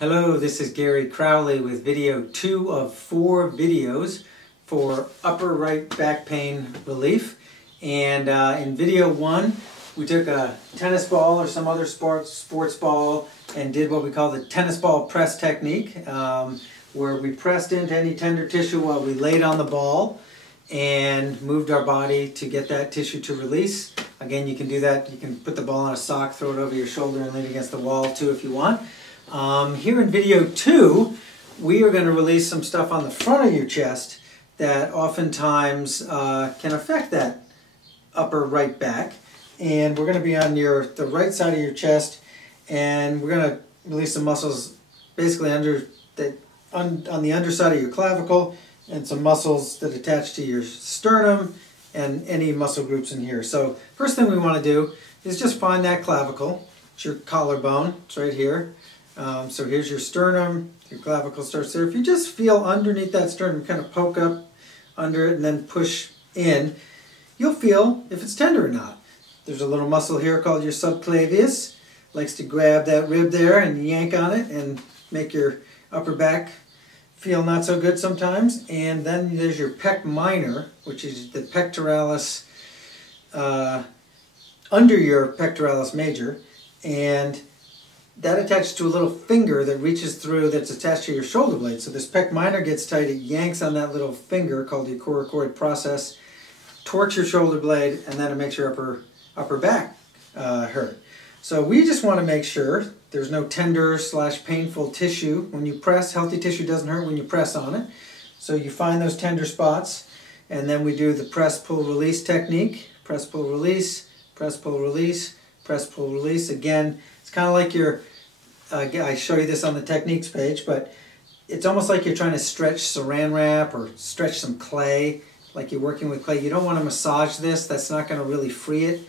Hello, this is Gary Crowley with video 2 of 4 videos for upper right back pain relief. And in video 1, we took a tennis ball or some other sports ball and did what we call the tennis ball press technique, where we pressed into any tender tissue while we laid on the ball and moved our body to get that tissue to release. Again, you can do that. You can put the ball on a sock, throw it over your shoulder, and lean against the wall too if you want. Here in video 2, we are going to release some stuff on the front of your chest that oftentimes can affect that upper right back. And we're going to be on the right side of your chest, and we're going to release some muscles basically on the underside of your clavicle, and some muscles that attach to your sternum and any muscle groups in here. So first thing we want to do is just find that clavicle. It's your collarbone. It's right here. So here's your sternum, your clavicle starts there. If you just feel underneath that sternum, kind of poke up under it and then push in, you'll feel if it's tender or not. There's a little muscle here called your subclavius. Likes to grab that rib there and yank on it and make your upper back feel not so good sometimes. And then there's your Pec Minor, which is the pectoralis, under your pectoralis major. And that attaches to a little finger that reaches through, that's attached to your shoulder blade. So this Pec Minor gets tight, it yanks on that little finger called the coracoid process, torques your shoulder blade, and then it makes your upper back hurt. So we just want to make sure there's no tender / painful tissue. When you press, healthy tissue doesn't hurt when you press on it. So you find those tender spots, and then we do the press, pull, release technique. Press, pull, release, press, pull, release, press, pull, release. Again, it's kind of like I show you this on the techniques page, but it's almost like you're trying to stretch saran wrap or stretch some clay, like you're working with clay. You don't want to massage this. That's not going to really free it.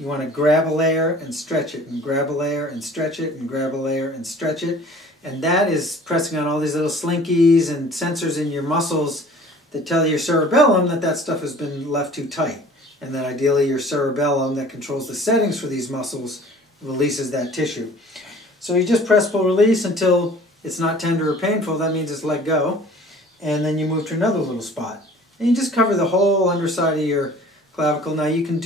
You want to grab a layer and stretch it, and grab a layer and stretch it, and grab a layer and stretch it. And that is pressing on all these little slinkies and sensors in your muscles that tell your cerebellum that that stuff has been left too tight. And then ideally your cerebellum that controls the settings for these muscles releases that tissue. So you just press, pull, release until it's not tender or painful. That means it's let go. And then you move to another little spot. And you just cover the whole underside of your clavicle. Now you can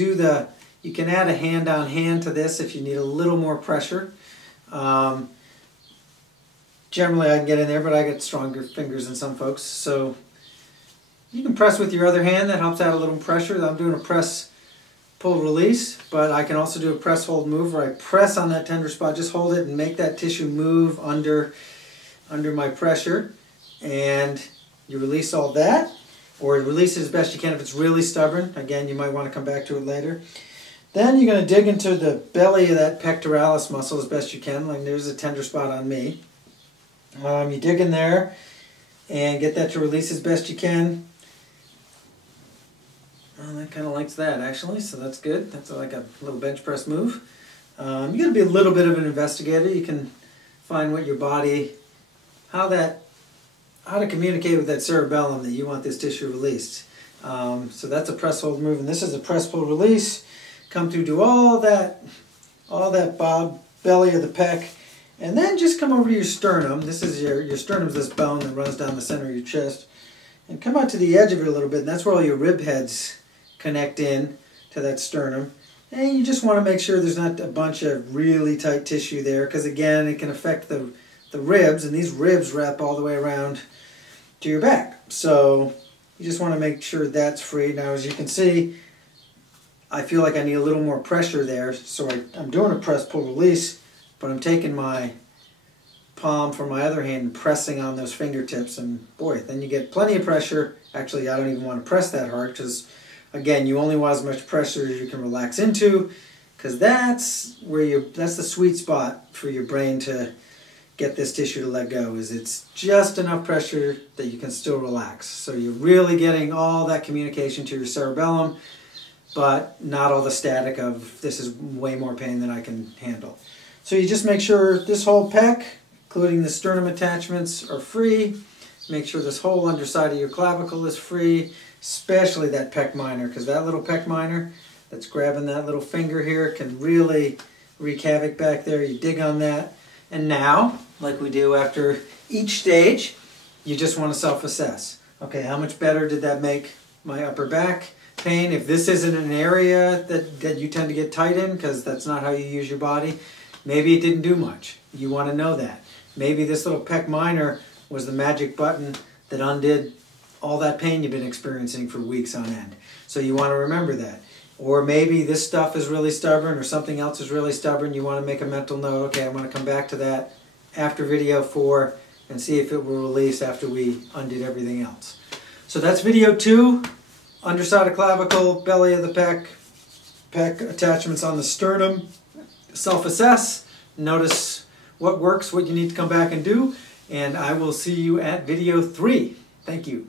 add a hand on hand to this if you need a little more pressure. Generally I can get in there, but I get stronger fingers than some folks. So you can press with your other hand. That helps add a little pressure. I'm doing a press, pull, release, but I can also do a press, hold, move, where I press on that tender spot, just hold it and make that tissue move under my pressure, and you release all that, or release it as best you can if it's really stubborn. Again, you might want to come back to it later. Then you're going to dig into the belly of that pectoralis muscle as best you can. Like there's a tender spot on me. You dig in there and get that to release as best you can. Well, that kind of likes that actually, so that's good. That's like a little bench press move. You got to be a little bit of an investigator. You can find what your body, how to communicate with that cerebellum that you want this tissue released. So that's a press, hold, move, and this is a press, pull, release. Come through, do all that belly of the pec, and then just come over to your sternum. This is your sternum's this bone that runs down the center of your chest, and come out to the edge of it a little bit, and that's where all your rib heads connect in to that sternum. And you just want to make sure there's not a bunch of really tight tissue there, because again, it can affect the ribs, and these ribs wrap all the way around to your back. So you just want to make sure that's free. Now, as you can see, I feel like I need a little more pressure there, so I'm doing a press, pull, release, but I'm taking my palm from my other hand and pressing on those fingertips, and boy, then you get plenty of pressure. Actually, I don't even want to press that hard, because again, you only want as much pressure as you can relax into, because that's the sweet spot for your brain to get this tissue to let go, is it's just enough pressure that you can still relax. So you're really getting all that communication to your cerebellum, but not all the static of this is way more pain than I can handle. So you just make sure this whole pec, including the sternum attachments, are free. Make sure this whole underside of your clavicle is free, especially that Pec Minor, because that little Pec Minor that's grabbing that little finger here can really wreak havoc back there. You dig on that, and now like we do after each stage, you just want to self-assess. Okay, how much better did that make my upper back pain? If this isn't an area that you tend to get tight in, because that's not how you use your body, maybe it didn't do much. You want to know that. Maybe this little Pec Minor was the magic button that undid all that pain you've been experiencing for weeks on end. So you want to remember that. Or maybe this stuff is really stubborn or something else is really stubborn. You want to make a mental note, okay, I'm going to come back to that after video 4 and see if it will release after we undid everything else. So that's video 2, underside of clavicle, belly of the pec attachments on the sternum, self-assess, notice what works, what you need to come back and do, and I will see you at video 3. Thank you.